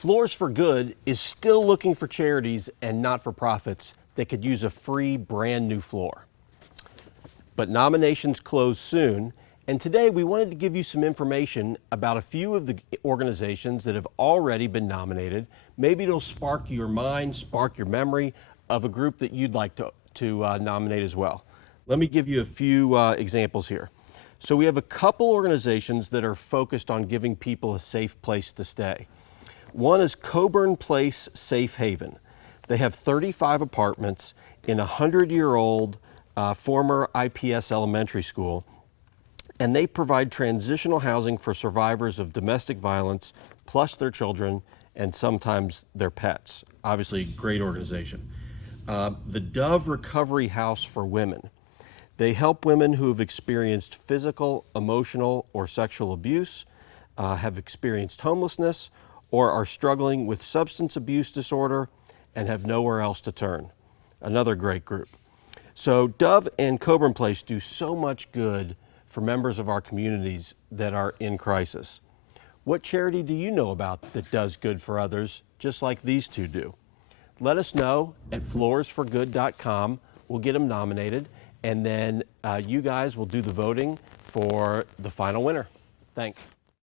Floors for Good is still looking for charities and not-for-profits that could use a free brand new floor. But nominations close soon, and today we wanted to give you some information about a few of the organizations that have already been nominated. Maybe it'll spark your mind, spark your memory of a group that you'd like to nominate as well. Let me give you a few examples here. So we have a couple organizations that are focused on giving people a safe place to stay. One is Coburn Place Safe Haven. They have 35 apartments in a 100-year-old former IPS elementary school, and they provide transitional housing for survivors of domestic violence, plus their children and sometimes their pets. Obviously, great organization. The Dove Recovery House for Women. They help women who have experienced physical, emotional, or sexual abuse, have experienced homelessness, or are struggling with substance abuse disorder and have nowhere else to turn. Another great group. So Dove and Coburn Place do so much good for members of our communities that are in crisis. What charity do you know about that does good for others, just like these two do? Let us know at floorsforgood.com. We'll get them nominated, and then you guys will do the voting for the final winner. Thanks.